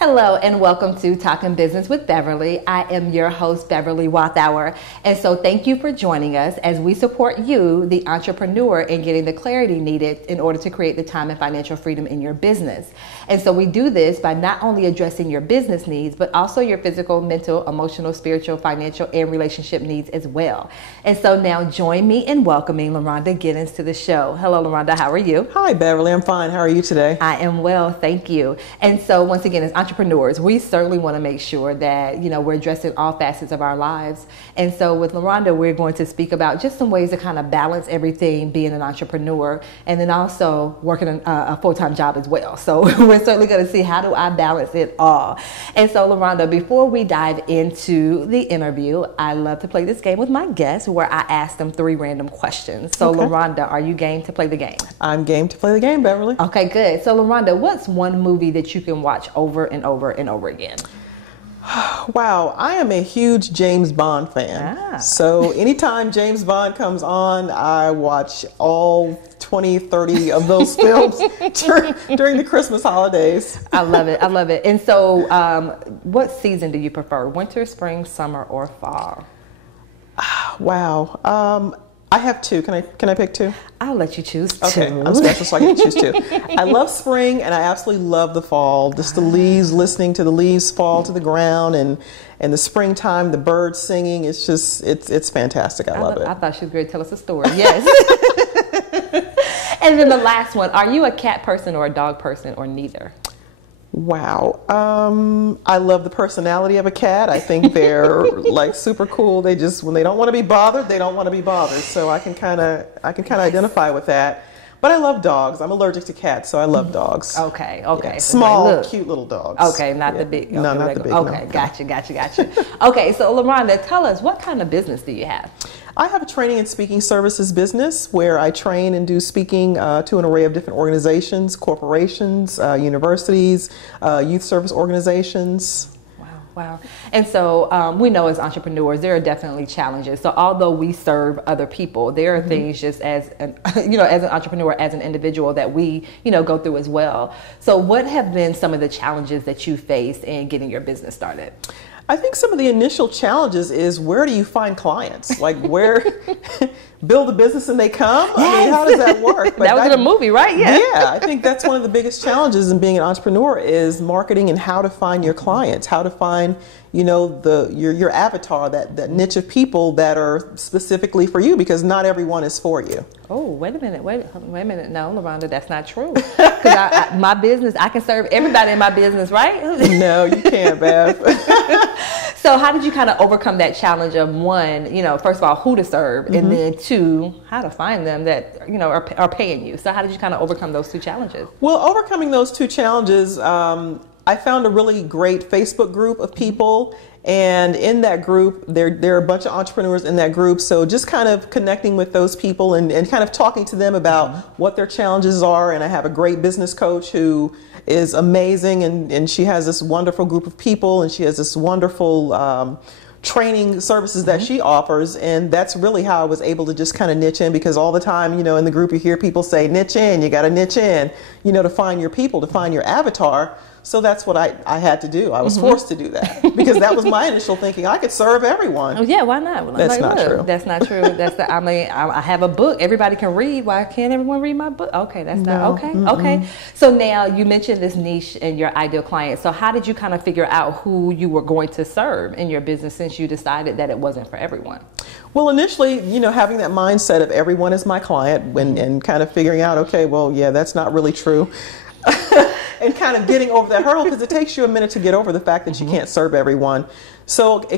Hello and welcome to Talking Business with Beverly. I am your host, Beverly Wathauer. And so thank you for joining us as we support you, the entrepreneur, in getting the clarity needed in order to create the time and financial freedom in your business. And so we do this by not only addressing your business needs, but also your physical, mental, emotional, spiritual, financial, and relationship needs as well. And so now join me in welcoming Loronda Giddens to the show. Hello, Loronda. How are you? Hi, Beverly. I'm fine. How are you today? I am well. Thank you. And so once again, as entrepreneurs, we certainly want to make sure that, we're addressing all facets of our lives. And so with Loronda, we're going to speak about just some ways to kind of balance everything being an entrepreneur and then also working a full-time job as well. So we're certainly going to see how do I balance it all. And so Loronda, before we dive into the interview, I love to play this game with my guests where I ask them 3 random questions. So okay. Loronda, are you game to play the game? I'm game to play the game, Beverly. Okay, good. So Loronda, what's one movie that you can watch over and over and over again? Wow, I am a huge James Bond fan. So anytime James Bond comes on, I watch all 20, 30 of those films during the Christmas holidays. I love it. I love it. And so what season do you prefer? Winter, spring, summer, or fall? Wow. I have 2. Can I pick 2? I'll let you choose 2. Okay, I'm special, so I can choose 2. I love spring, and I absolutely love the fall. Just the leaves, listening to the leaves fall to the ground, and the springtime, the birds singing. It's just, it's fantastic. I love it. I thought she was going to tell us a story. Yes. And then the last one, are you a cat person or a dog person or neither? Wow. I love the personality of a cat. I think they're like super cool. They just, when they don't want to be bothered, they don't want to be bothered. So I can kind of identify with that. But I love dogs. I'm allergic to cats, so I love dogs. Okay. Yeah. Small, cute little dogs. Okay, not the big. No, not the big. Okay, no. Gotcha. Okay, so Loronda, tell us, what kind of business do you have? I have a training and speaking services business where I train and do speaking to an array of different organizations, corporations, universities, youth service organizations. Wow. And so we know as entrepreneurs, there are definitely challenges. So although we serve other people, there are things just as an entrepreneur, as an individual that we, go through as well. So what have been some of the challenges that you faced in getting your business started? I think some of the initial challenges is, where do you find clients? Like, where build a business and they come? Yes. I mean, how does that work? But that was in a movie, right? Yeah, I think that's one of the biggest challenges in being an entrepreneur is marketing and how to find your clients, how to find, your avatar, that niche of people that are specifically for you, because not everyone is for you. Oh, wait a minute. No, Loronda, that's not true. Because my business, I can serve everybody in my business, right? No, you can't, Bev. So how did you kind of overcome that challenge of, one, first of all, who to serve, and then 2, how to find them that, are paying you? So how did you kind of overcome those 2 challenges? Well, overcoming those 2 challenges, I found a really great Facebook group of people. And in that group, there are a bunch of entrepreneurs in that group. So just kind of connecting with those people and kind of talking to them about what their challenges are. And I have a great business coach who is amazing. And she has this wonderful group of people, and she has this wonderful training services that she offers. And that's really how I was able to just kind of niche in, because all the time, in the group you hear people say, niche in, you got to niche in, to find your people, to find your avatar. So that's what I had to do. I was forced to do that because that was my initial thinking. I could serve everyone. Oh yeah, why not? Well, that's not true. That's not true. I have a book everybody can read. Why can't everyone read my book? Okay, that's not okay. Okay. So now you mentioned this niche and your ideal client. So how did you kind of figure out who you were going to serve in your business, since you decided that it wasn't for everyone? Well, initially, having that mindset of everyone is my client, and kind of figuring out, okay, well, yeah, that's not really true. And kind of getting over that hurdle, because it takes you a minute to get over the fact that you can't serve everyone. So I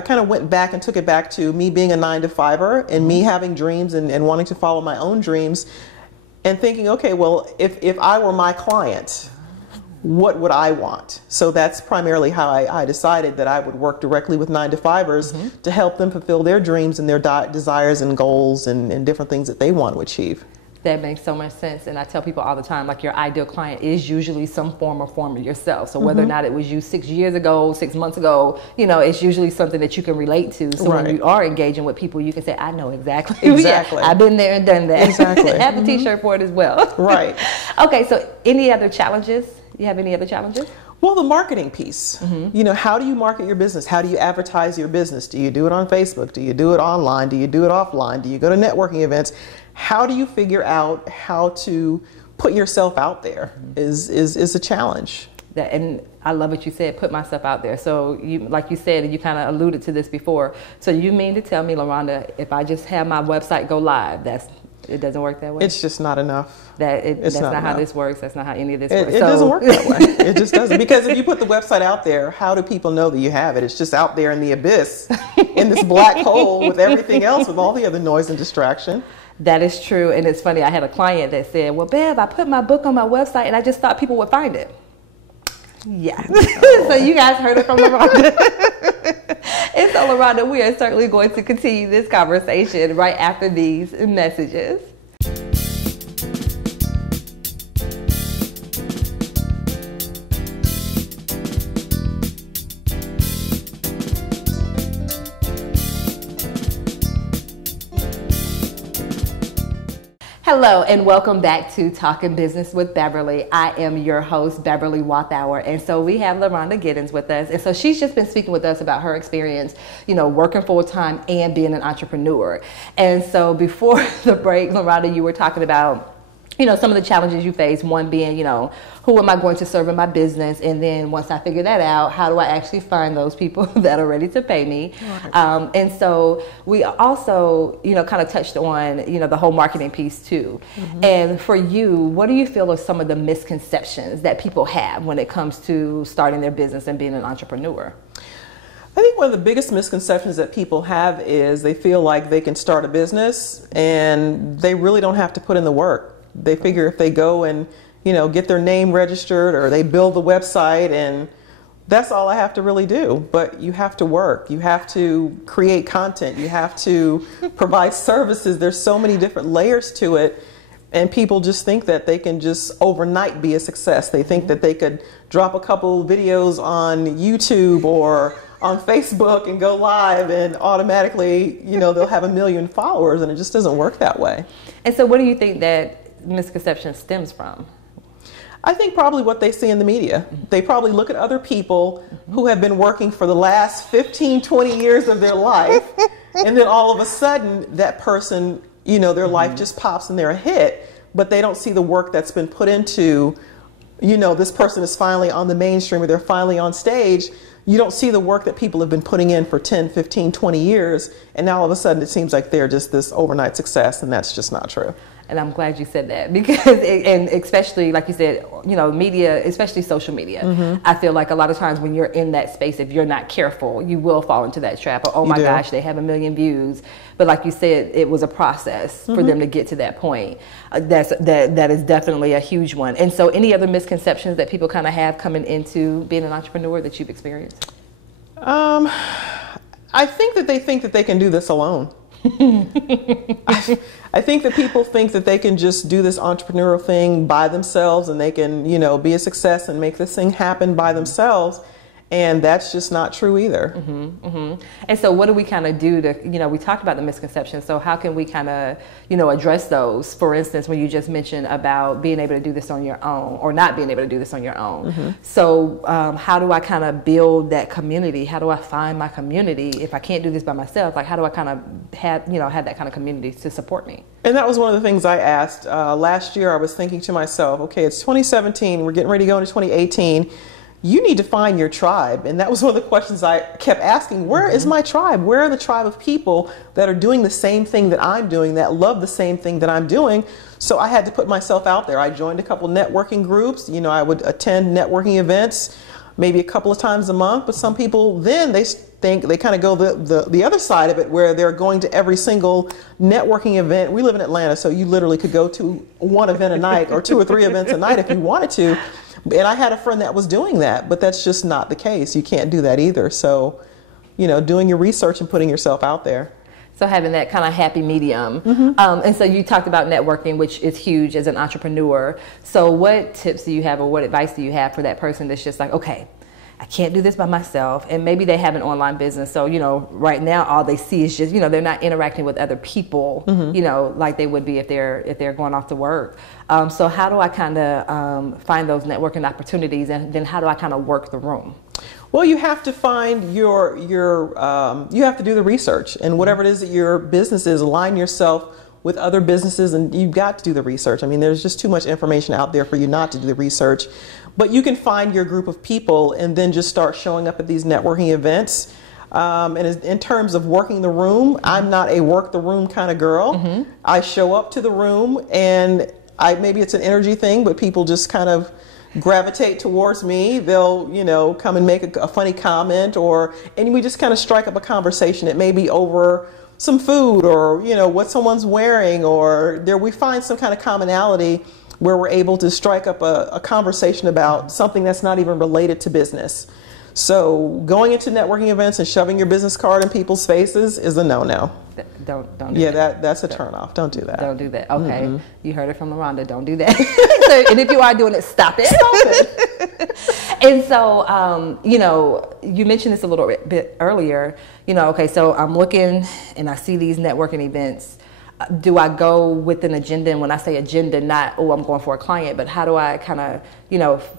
kind of went back and took it back to me being a 9-to-5er and me having dreams and wanting to follow my own dreams, and thinking, okay, well, if I were my client, what would I want? So that's primarily how I decided that I would work directly with 9-to-5ers to help them fulfill their dreams and their desires and goals and different things that they want to achieve. That makes so much sense. And I tell people all the time, like, your ideal client is usually some form of yourself. So whether or not it was you 6 years ago, 6 months ago, it's usually something that you can relate to. So when you are engaging with people, you can say, I know exactly. Exactly. Yeah, I've been there and done that. Exactly. Have a t-shirt for it as well. Right. Okay. So any other challenges? You have any other challenges? Well, the marketing piece, you know, how do you market your business? How do you advertise your business? Do you do it on Facebook? Do you do it online? Do you do it offline? Do you go to networking events? How do you figure out how to put yourself out there is a challenge. And I love what you said, put myself out there. So you, like you said, and you kind of alluded to this before. So you mean to tell me, Loronda, if I just have my website go live, it doesn't work that way? It's just not enough. That's not how this works. That's not how any of this works. It doesn't work that way. It just doesn't. Because if you put the website out there, how do people know that you have it? It's just out there in the abyss, in this black hole with everything else, with all the other noise and distraction. That is true. And it's funny, I had a client that said, well, Bev, I put my book on my website and I just thought people would find it. Yeah. So you guys heard it from Loronda. And so, Loronda, we are certainly going to continue this conversation right after these messages. Hello and welcome back to Talking Business with Beverly. I am your host, Beverly Wathauer, and so we have Loronda Giddens with us. And so she's just been speaking with us about her experience, you know, working full time and being an entrepreneur. And so before the break, Loronda, you were talking about, you know, some of the challenges you face, one being, you know, who am I going to serve in my business? And then once I figure that out, how do I actually find those people that are ready to pay me? And so we also, you know, kind of touched on, you know, the whole marketing piece too. And for you, what do you feel are some of the misconceptions that people have when it comes to starting their business and being an entrepreneur? I think one of the biggest misconceptions that people have is they feel like they can start a business and they really don't have to put in the work. They figure if they go and, you know, get their name registered or they build the website and that's all I have to really do. But you have to work. You have to create content. You have to provide services. There's so many different layers to it. And people just think that they can just overnight be a success. They think that they could drop a couple videos on YouTube or on Facebook and go live and automatically, you know, they'll have 1 million followers, and it just doesn't work that way. And so what do you think that misconception stems from? I think probably what they see in the media. They probably look at other people who have been working for the last 15, 20 years of their life, and then all of a sudden that person, you know, their life just pops and they're a hit, but they don't see the work that's been put into, you know, this person is finally on the mainstream or they're finally on stage. You don't see the work that people have been putting in for 10, 15, 20 years, and now all of a sudden it seems like they're just this overnight success, and that's just not true. And I'm glad you said that because, and especially like you said, you know, media, especially social media. I feel like a lot of times when you're in that space, if you're not careful, you will fall into that trap. Or, oh my gosh, they have 1 million views. But like you said, it was a process for them to get to that point. That is definitely a huge one. And so any other misconceptions that people kind of have coming into being an entrepreneur that you've experienced? I think that they can do this alone. I think that people think that they can just do this entrepreneurial thing by themselves and they can, you know, be a success and make this thing happen by themselves. And that's just not true either. And so what do we kind of do to, you know, we talked about the misconceptions. So how can we kind of, you know, address those? For instance, when you just mentioned about being able to do this on your own or not being able to do this on your own. So how do I kind of build that community? How do I find my community? If I can't do this by myself, like how do I kind of have that kind of community to support me? And that was one of the things I asked. Last year I was thinking to myself, okay, it's 2017. We're getting ready to go into 2018. You need to find your tribe. And that was one of the questions I kept asking. Where is my tribe? Where are the tribe of people that are doing the same thing that I'm doing, that love the same thing that I'm doing? So I had to put myself out there. I joined a couple networking groups. You know, I would attend networking events maybe a couple of times a month. But some people then they kind of go the other side of it where they're going to every single networking event. We live in Atlanta, so you literally could go to one event a night or 2 or 3 events a night if you wanted to. And I had a friend that was doing that, but that's just not the case. You can't do that either. So, you know, doing your research and putting yourself out there. So having that kind of happy medium. And so you talked about networking, which is huge as an entrepreneur. So what tips do you have or what advice do you have for that person that's just like, okay, I can't do this by myself. And maybe they have an online business. So, right now all they see is just, they're not interacting with other people, like they would be if they're going off to work. So how do I kind of find those networking opportunities, and then how do I kind of work the room? Well, you have to find you have to do the research, and whatever it is that your business is, align yourself with other businesses, and you've got to do the research. I mean, there's just too much information out there for you not to do the research. But you can find your group of people and then just start showing up at these networking events. And in terms of working the room, I'm not a work the room kind of girl. I show up to the room, and maybe it's an energy thing, but people just kind of gravitate towards me. They'll, come and make a funny comment, and we just kind of strike up a conversation. It may be over some food, or, what someone's wearing, or we find some kind of commonality where we're able to strike up a conversation about something that's not even related to business. So going into networking events and shoving your business card in people's faces is a no-no. Don't do that. That's a turnoff. Don't do that. Don't do that. Okay. You heard it from Loronda. Don't do that. And if you are doing it, stop it. And so, you mentioned this a little bit earlier. Okay, so I'm looking and I see these networking events. Do I go with an agenda? And when I say agenda, not, I'm going for a client, but how do I kind of,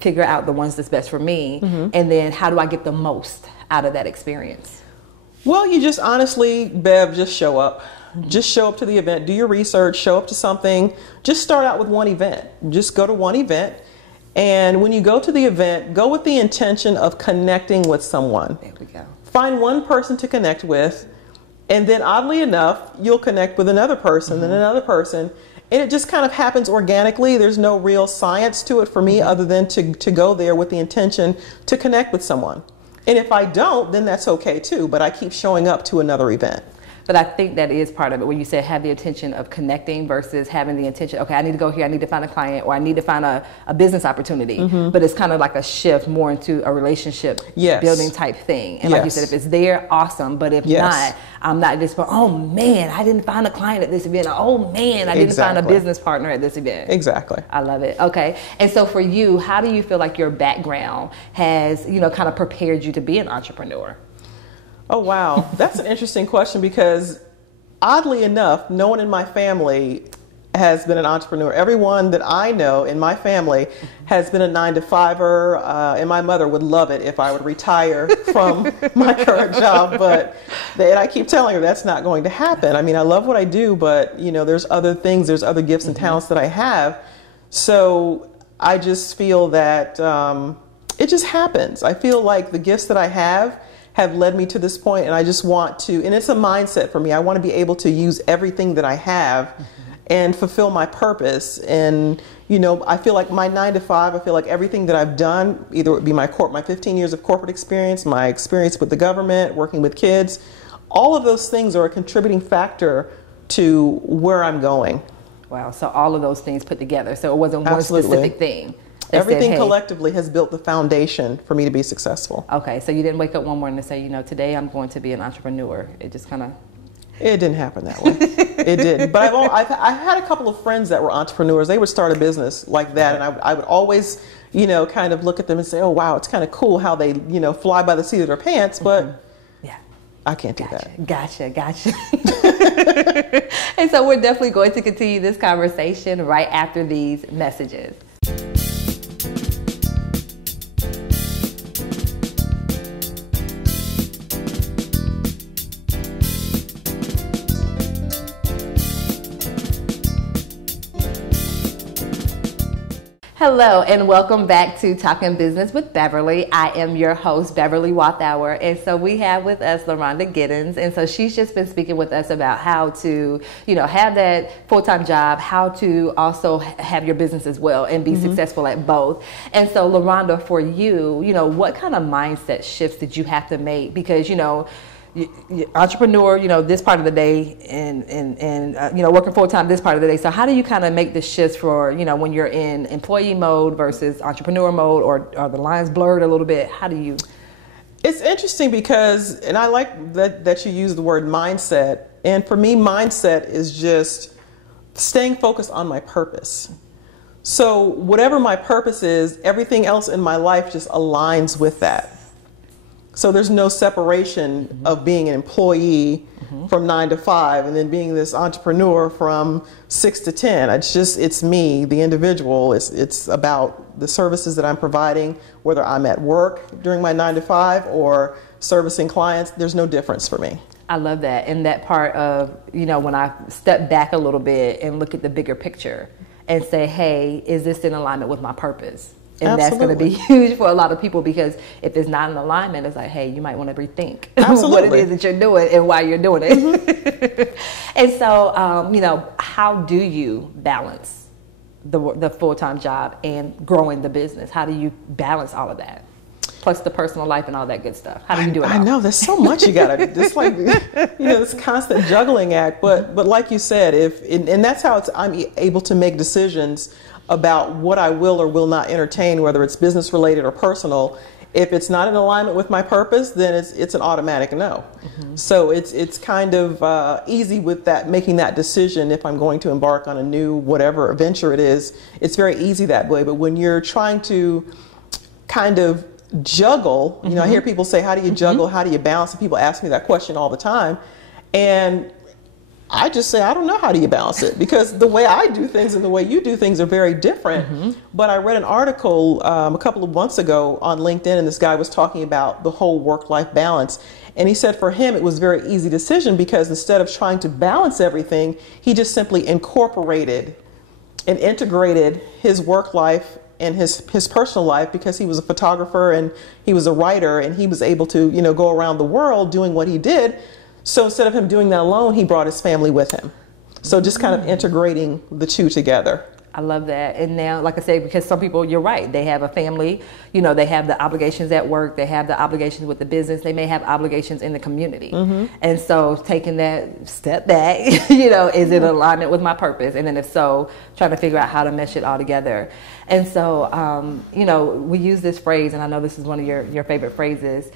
figure out the ones that's best for me? And then how do I get the most out of that experience? Well, you just honestly, Bev, just show up. Just show up to the event, do your research, show up to something. Just start out with one event. Just go to one event. And when you go to the event, go with the intention of connecting with someone. There we go. Find one person to connect with. And then oddly enough, you'll connect with another person, then another person. And it just kind of happens organically. There's no real science to it for me other than to go there with the intention to connect with someone. And if I don't, then that's okay too. But I keep showing up to another event. But I think that is part of it, when you said have the intention of connecting versus having the intention, okay, I need to go here, I need to find a client, or I need to find a business opportunity. But it's kind of like a shift more into a relationship building type thing. And like you said, if it's there, awesome. But if not, I'm not just, oh man, I didn't find a client at this event. Or, oh man, I didn't find a business partner at this event. Exactly. I love it. Okay. And so for you, how do you feel like your background has, kind of prepared you to be an entrepreneur? Oh, wow. That's an interesting question, because oddly enough, no one in my family has been an entrepreneur. Everyone that I know in my family has been a 9-to-5-er, and my mother would love it if I would retire from my current job. And I keep telling her that's not going to happen. I mean, I love what I do, but there's other things, there's other gifts and talents that I have. So I just feel that it just happens. I feel like the gifts that I have led me to this point, and I just want to, and it's a mindset for me. I want to be able to use everything that I have and fulfill my purpose. And, I feel like my 9-to-5, I feel like everything that I've done, either it would be my 15 years of corporate experience, my experience with the government, working with kids, all of those things are a contributing factor to where I'm going. Wow. So all of those things put together. So it wasn't one specific thing. Everything collectively has built the foundation for me to be successful. Okay, so you didn't wake up one morning and say, today I'm going to be an entrepreneur. It just kind of... It didn't happen that way. It didn't. But I've had a couple of friends that were entrepreneurs. They would start a business like that, and I would always, kind of look at them and say, oh, wow, it's kind of cool how they, fly by the seat of their pants, but I can't do that. Gotcha. And so we're definitely going to continue this conversation right after these messages. Hello and welcome back to Talking Business with Beverly. I am your host, Beverly Walthour, and so we have with us Loronda Giddens, and so she's just been speaking with us about how to, have that full-time job, how to also have your business as well and be successful at both. And so Loronda, for you, what kind of mindset shifts did you have to make? Because, entrepreneur, this part of the day and working full time this part of the day. So how do you kind of make the shifts for, when you're in employee mode versus entrepreneur mode, or are the lines blurred a little bit? How do you? It's interesting because, and I like that you use the word mindset. And for me, mindset is just staying focused on my purpose. So whatever my purpose is, everything else in my life just aligns with that. So there's no separation of being an employee from 9 to 5 and then being this entrepreneur from 6 to 10. It's me, the individual. It's about the services that I'm providing, whether I'm at work during my 9 to 5 or servicing clients. There's no difference for me. I love that. And that part of, when I step back a little bit and look at the bigger picture and say, hey, is this in alignment with my purpose? And Absolutely. That's going to be huge for a lot of people, because if it's not in alignment, it's like, hey, you might want to rethink what it is that you're doing and why you're doing it. And so, how do you balance the full-time job and growing the business? How do you balance all of that? Plus the personal life and all that good stuff. How do you do it? I know there's so much you gotta. It's like this constant juggling act. But like you said, and that's how I'm able to make decisions about what I will or will not entertain, whether it's business related or personal. If it's not in alignment with my purpose, then it's an automatic no. So it's kind of easy with that, making that decision. If I'm going to embark on a new whatever venture it is, it's very easy that way. But when you're trying to kind of juggle, I hear people say, how do you juggle? How do you balance? And people ask me that question all the time. And I just say, I don't know how do you balance it, because the way I do things and the way you do things are very different. But I read an article a couple of months ago on LinkedIn, and this guy was talking about the whole work-life balance. And he said for him, it was a very easy decision, because instead of trying to balance everything, he just simply incorporated and integrated his work life and his personal life, because he was a photographer and he was a writer, and he was able to, go around the world doing what he did. So instead of him doing that alone, he brought his family with him. So just kind of integrating the two together. I love that. And now, like I say, because some people, you're right, they have a family, they have the obligations at work, they have the obligations with the business, they may have obligations in the community. And so taking that step back, is it in alignment with my purpose? And then if so, trying to figure out how to mesh it all together. And so, we use this phrase, and I know this is one of your favorite phrases,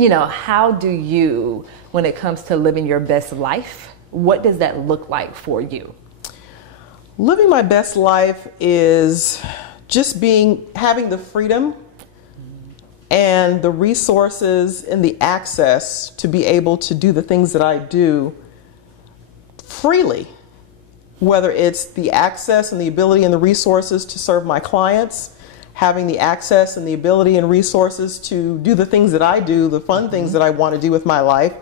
how do you, when it comes to living your best life, what does that look like for you? Living my best life is just having the freedom and the resources and the access to be able to do the things that I do freely, whether it's the access and the ability and the resources to serve my clients, having the access and the ability and resources to do the things that I do, the fun things that I want to do with my life,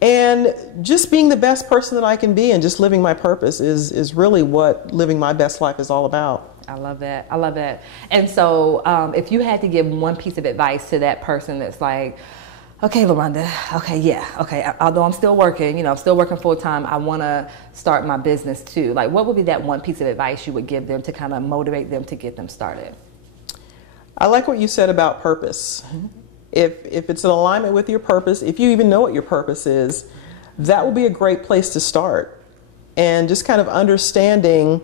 and just being the best person that I can be, and just living my purpose is really what living my best life is all about. I love that. I love that. And so if you had to give one piece of advice to that person that's like, okay, Loronda, okay, although I'm still working, I'm still working full time, I want to start my business too. Like, what would be that one piece of advice you would give them to kind of motivate them to get them started? I like what you said about purpose. If it's in alignment with your purpose, if you even know what your purpose is, that will be a great place to start. And just kind of understanding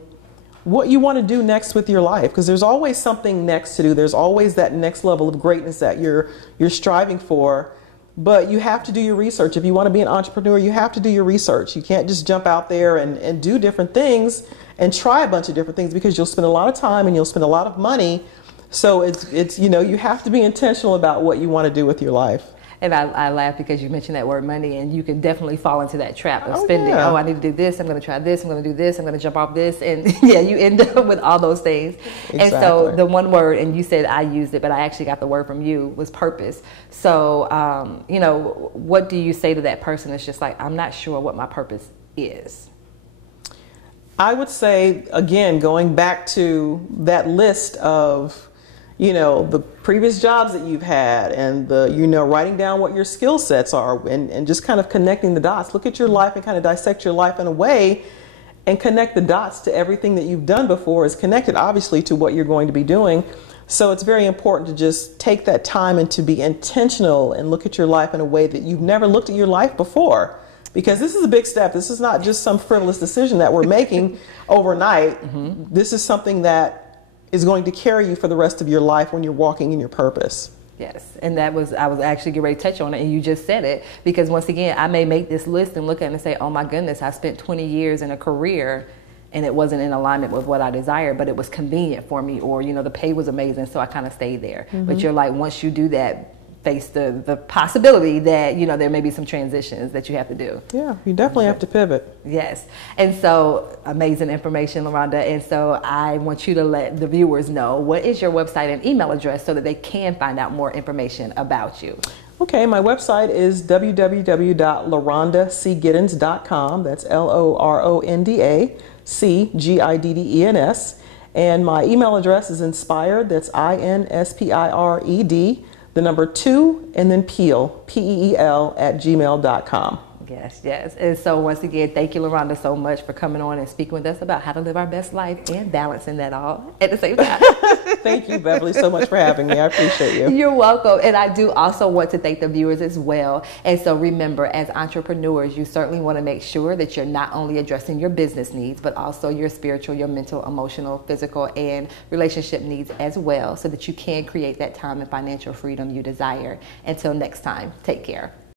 what you want to do next with your life, because there's always something next to do. There's always that next level of greatness that you're striving for. But you have to do your research. If you want to be an entrepreneur, you have to do your research. You can't just jump out there and do different things and try a bunch of different things, because you'll spend a lot of time and you'll spend a lot of money. So it's you have to be intentional about what you want to do with your life. And I laugh because you mentioned that word money, and you can definitely fall into that trap of spending. Yeah. Oh, I need to do this. I'm going to try this. I'm going to do this. I'm going to jump off this. And yeah, you end up with all those things. Exactly. And so the one word, and you said I used it, but I actually got the word from you, was purpose. So, what do you say to that person that's just like, I'm not sure what my purpose is? I would say, again, going back to that list of the previous jobs that you've had, and writing down what your skill sets are, and just kind of connecting the dots. Look at your life and kind of dissect your life in a way and connect the dots to everything that you've done before is connected, obviously, to what you're going to be doing. So it's very important to just take that time and to be intentional and look at your life in a way that you've never looked at your life before. Because this is a big step. This is not just some frivolous decision that we're making overnight. This is something that is going to carry you for the rest of your life when you're walking in your purpose. Yes, and I was actually getting ready to touch on it, and you just said it, because once again, I may make this list and look at it and say, oh my goodness, I spent 20 years in a career and it wasn't in alignment with what I desired, but it was convenient for me, or the pay was amazing, so I kind of stayed there. But you're like, once you do that face the possibility that, you know, there may be some transitions that you have to do. Yeah, you definitely have to pivot. Yes. And so amazing information, Loronda. And so I want you to let the viewers know, what is your website and email address so that they can find out more information about you? Okay, my website is www.lorondacgiddens.com. That's LORONDACGIDDENS. And my email address is inspired, that's INSPIRED, the number 2, and then Peel, PEEL, @gmail.com. Yes, yes. And so once again, thank you, Loronda, so much for coming on and speaking with us about how to live our best life and balancing that all at the same time. Thank you, Beverly, so much for having me. I appreciate you. You're welcome. And I do also want to thank the viewers as well. And so remember, as entrepreneurs, you certainly want to make sure that you're not only addressing your business needs, but also your spiritual, your mental, emotional, physical, and relationship needs as well, so that you can create that time and financial freedom you desire. Until next time, take care.